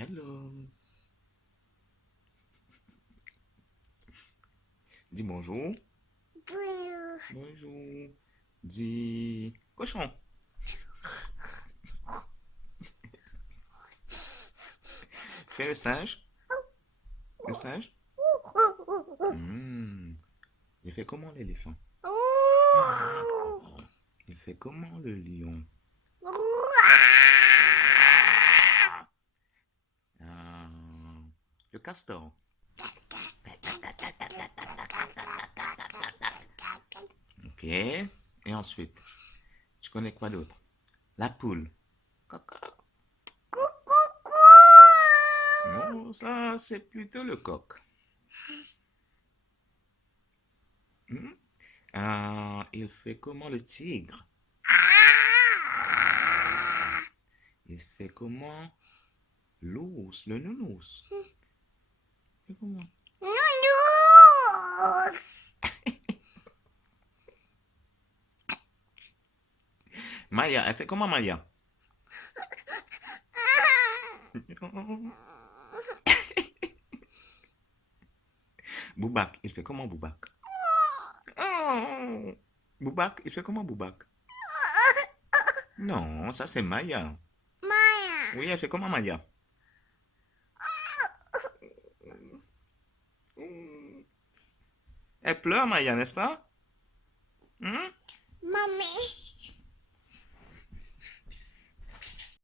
Hello. Dis bonjour. Bonjour. Bonjour. Dis cochon. Fais le singe. Le singe. Hmm. Il fait comment l'éléphant? Il fait comment le lion? Ah, le castor. Ok. Et ensuite, tu connais quoi d'autre? La poule. Coco. Non, ça, c'est plutôt le coq. Hmm. Ah, il fait comment le tigre? Il fait comment l'ours, le nounours? Il fait comment? Maya, elle fait comment Maya? Boubac, il fait comment Boubac? Oh, Boubac, il fait comment Boubac? Non, ça c'est Maya. Maya. Oui, elle fait comment Maya? Elle pleure Maya, n'est-ce pas? Hmm? Mommy.